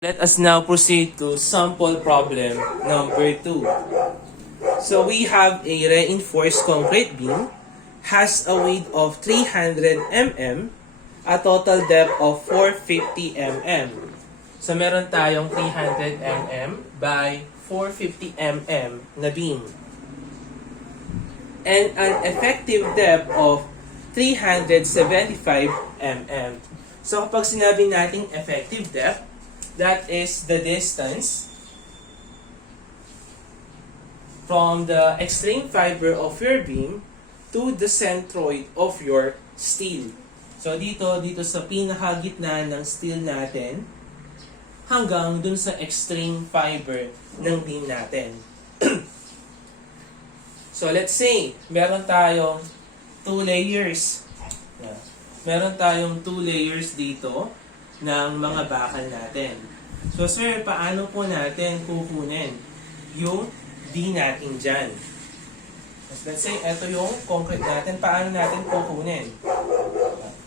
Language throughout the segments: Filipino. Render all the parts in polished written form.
Let us now proceed to sample problem number 2. So we have a reinforced concrete beam, has a width of 300 mm, a total depth of 450 mm. So meron tayong 300 mm by 450 mm na beam. And an effective depth of 375 mm. So kapag sinabi nating effective depth, that is the distance from the extreme fiber of your beam to the centroid of your steel. So dito sa pinakagitna ng steel natin hanggang dun sa extreme fiber ng beam natin. So let's say, meron tayong 2 layers. Meron tayong 2 layers dito ng mga bakal natin. So sir, paano po natin kukunin yung D natin dyan? Let's say, ito yung concrete natin. Paano natin kukunin?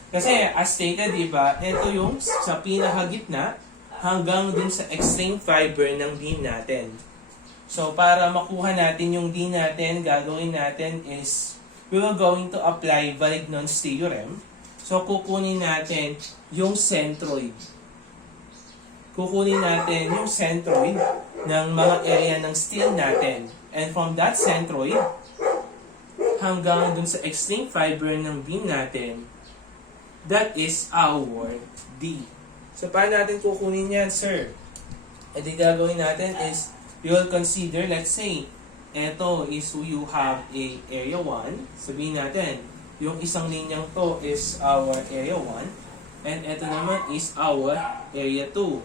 Kasi as stated, diba, ito yung sa pinakagitna hanggang dun sa extreme fiber ng beam natin. So para makuha natin yung D natin, gagawin natin is we will going to apply Varignon's theorem. So kukunin natin yung centroid. Kukunin natin yung centroid ng mga area ng steel natin. And from that centroid, hanggang dun sa extreme fiber ng beam natin, that is our D. So, paano natin kukunin yan, sir? E di gagawin natin is, you will consider, let's say, eto is you have a area 1. Sabihin natin, yung isang linyang to is our area 1. And ito naman is our area 2.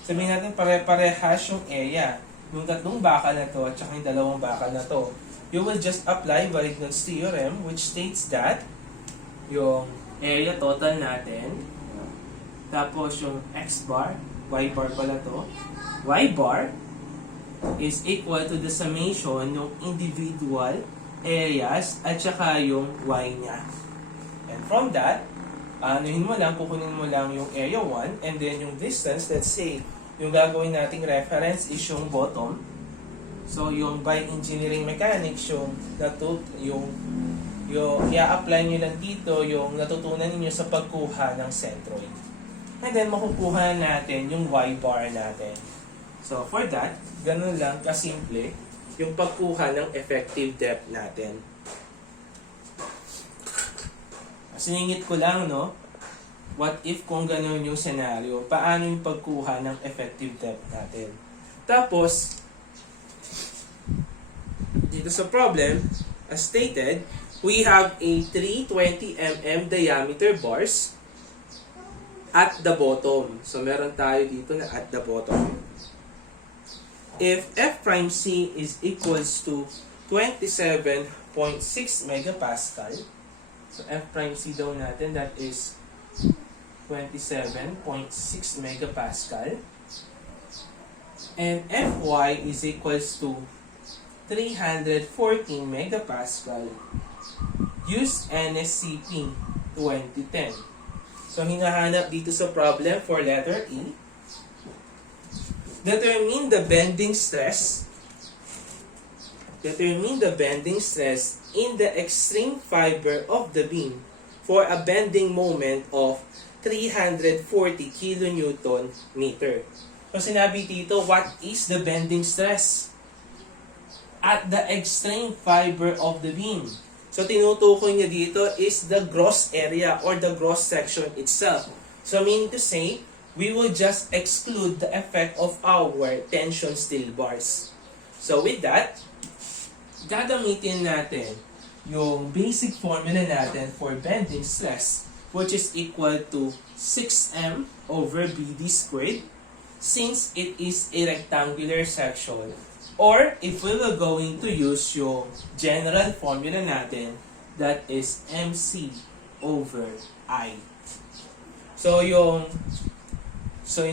Sabihin natin pare-parehas yung area. Yung tatlong bakal na to at saka yung dalawang bakal na to. You will just apply Varignon's theorem which states that yung area total natin, tapos yung x bar, y bar pala to, y bar is equal to the summation ng individual areas at saka yung y niya. And from that, kukunin mo lang yung area 1 and then yung distance, let's say, yung gagawin nating reference is yung bottom. So, yung by engineering mechanics, yung i-apply nyo lang dito yung natutunan niyo sa pagkuha ng centroid. And then, makukuha natin yung y bar natin. So, for that, ganun lang kasimple yung pagkuha ng effective depth natin. Siningit ko lang, no? What if kung gano'n yung scenario, paano yung pagkuha ng effective depth natin? Tapos, dito sa problem, as stated, we have a 320 mm diameter bars at the bottom. So, meron tayo dito na at the bottom. If F prime C is equals to 27.6 megapascal, so F prime C daw natin, that is 27.6 megapascal. And Fy is equals to 314 megapascal. Use NSCP 2010. So, hinahanap dito sa problem for letter E. Determine the bending stress. Determine the bending stress in the extreme fiber of the beam for a bending moment of 340 kilonewton meter. So sinabi dito, what is the bending stress at the extreme fiber of the beam? So tinutukoy niya dito is the gross area or the gross section itself. So meaning to say, we will just exclude the effect of our tension steel bars. So with that, gagamitin natin yung basic formula natin for bending stress, which is equal to 6m over BD squared, since it is a rectangular section. Or, if we were going to use yung general formula natin, that is MC over I. So yung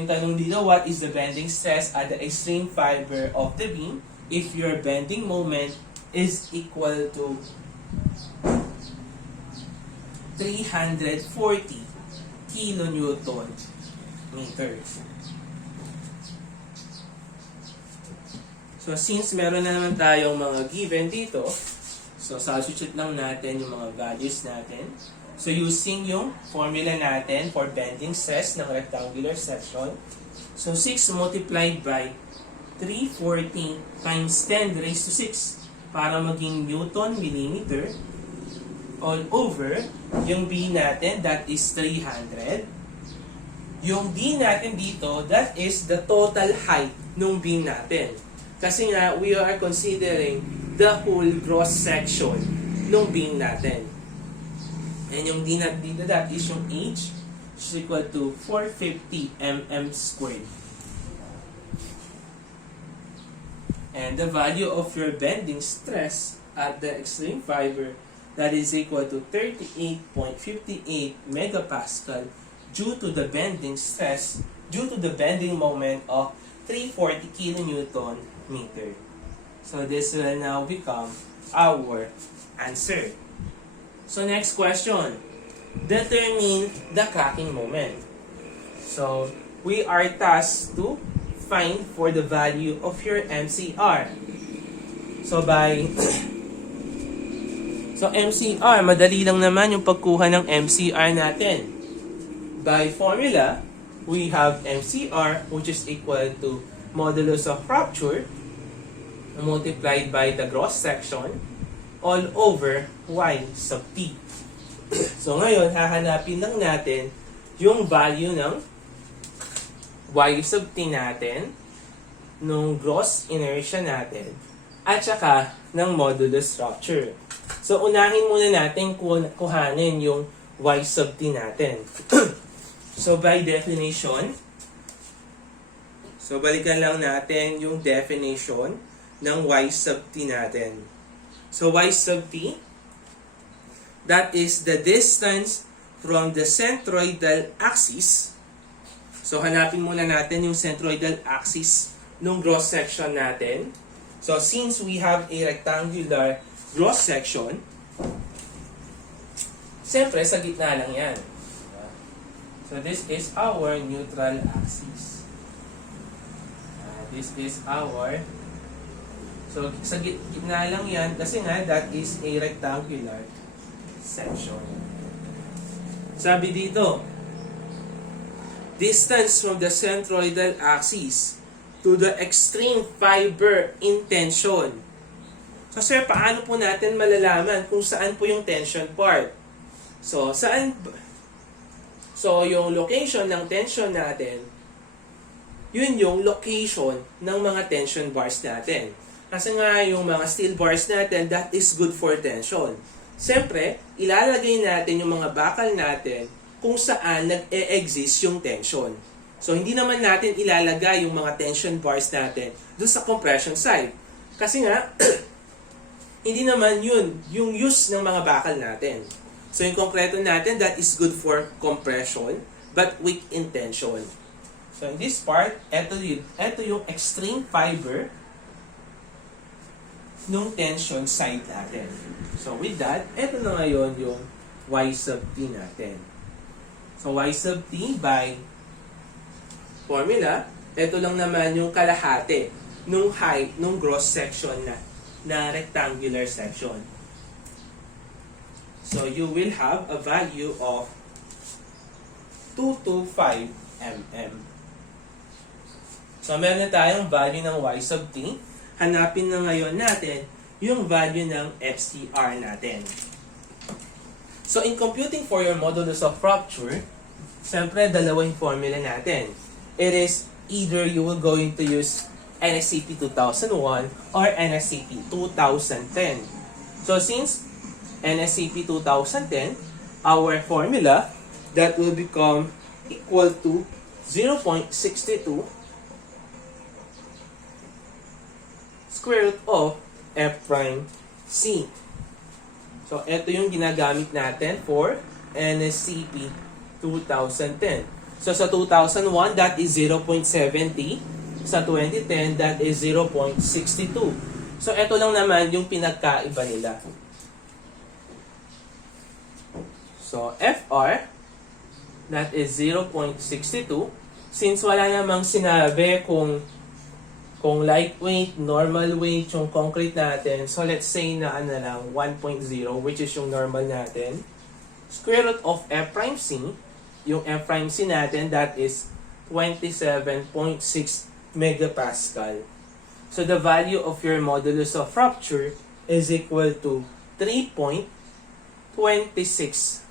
tanong dito, what is the bending stress at the extreme fiber of the beam if your bending moment is equal to 340 kilonewton meters. So since meron na naman tayong mga given dito, so substitute lang natin yung mga values natin. So using yung formula natin for bending stress ng rectangular section, so 6 multiplied by 340 times 10 raised to 6 para maging Newton millimeter all over yung B natin, that is 300. Yung B natin dito, that is the total height ng beam natin. Kasi nga, we are considering the whole cross section ng beam natin. And yung D natin dito, that is yung H, which is equal to 450 mm squared. And the value of your bending stress at the extreme fiber, that is equal to 38.58 megapascal due to the bending stress, due to the bending moment of 340 kilonewton meter. So this will now become our answer. So next question. Determine the cracking moment. So we are tasked to find for the value of your MCR. So MCR, madali lang naman yung pagkuha ng MCR natin. By formula, we have MCR, which is equal to modulus of rupture multiplied by the cross section all over y sub t. So ngayon, hahanapin lang natin yung value ng y sub t natin, nung gross inertia natin, at saka ng modulus rupture. So unahin muna natin kuhanin yung y sub t natin. So by definition, so balikan lang natin yung definition ng y sub t natin. So y sub t, that is the distance from the centroidal axis. So hanapin muna natin yung centroidal axis ng cross section natin. So since we have a rectangular cross section, siyempre sa gitna lang yan. So this is our neutral axis. This is our, so sa gitna lang yan kasi nga that is a rectangular section. Sabi dito, distance from the centroidal axis to the extreme fiber in tension. So sir, paano po natin malalaman kung saan po yung tension part? So yung location ng tension natin, yun yung location ng mga tension bars natin. Kasi nga yung mga steel bars natin, that is good for tension. Siyempre, ilalagay natin yung mga bakal natin kung saan nag-e-exist yung tension. So hindi naman natin ilalagay yung mga tension bars natin dun sa compression side. Kasi nga, hindi naman yun yung use ng mga bakal natin. So yung konkreto natin, that is good for compression, but weak in tension. So in this part, ito yung extreme fiber nung tension side natin. So with that, ito na ngayon yung y sub t natin. So y sub t by formula, ito lang naman yung kalahati nung height nung cross section na rectangular section. So you will have a value of 225 mm. So meron na tayong value ng y sub t. Hanapin na ngayon natin yung value ng FCR natin. So in computing for your modulus of rupture, siyempre dalawa yung formula natin. It is either you will going to use NSCP 2001 or NSCP 2010. So since NSCP 2010, our formula, that will become equal to 0.62 square root of F prime C. So, ito yung ginagamit natin for NSCP 2010. So, sa 2001, that is 0.70. Sa 2010, that is 0.62. So, ito lang naman yung pinagkaiba nila. So, FR, that is 0.62. Since wala namang sinabi kung Kung lightweight, normal weight yung concrete natin, so let's say na ano lang, 1.0, which is yung normal natin. Square root of F prime C, yung F prime C natin, that is 27.6 megapascal. So the value of your modulus of rupture is equal to 3.26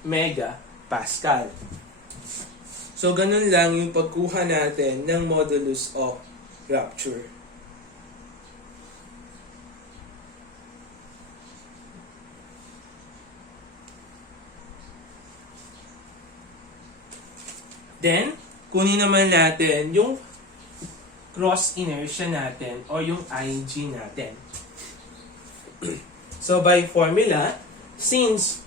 megapascal. So ganun lang yung pagkuha natin ng modulus of rupture. Then, kunin naman natin yung cross inertia natin o yung IG natin. So, by formula, since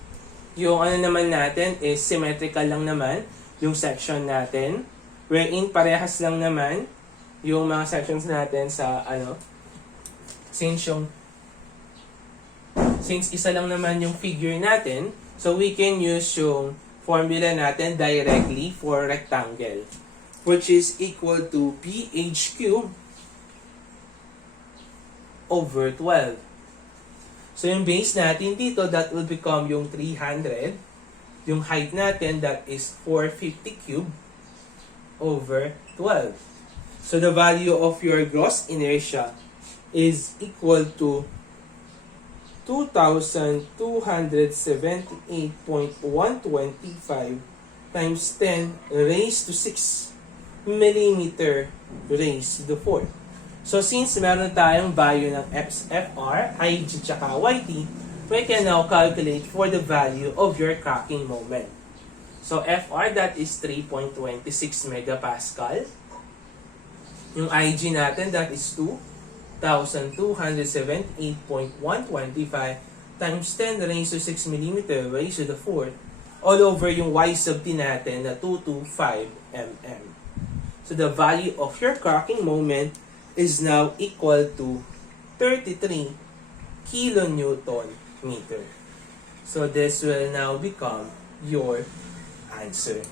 yung ano naman natin is symmetrical lang naman yung section natin, wherein parehas lang naman yung mga sections natin sa since isa lang naman yung figure natin, so we can use yung formula natin directly for rectangle, which is equal to PH cubed over 12. So yung base natin dito, that will become yung 300. Yung height natin, that is 450 cubed over 12. So the value of your gross inertia is equal to 2,278.125 times 10 raised to 6 millimeter raised to the 4. So since meron tayong value ng FR, IG, tsaka YT, we can now calculate for the value of your cracking moment. So FR, that is 3.26 megapascal. Yung IG natin, that is 2,278.125 times 10 raised to 6 millimeter raised to the 4th, all over yung Y sub T natin na 225 mm. So the value of your cracking moment is now equal to 33 kilonewton meter. So this will now become your answer.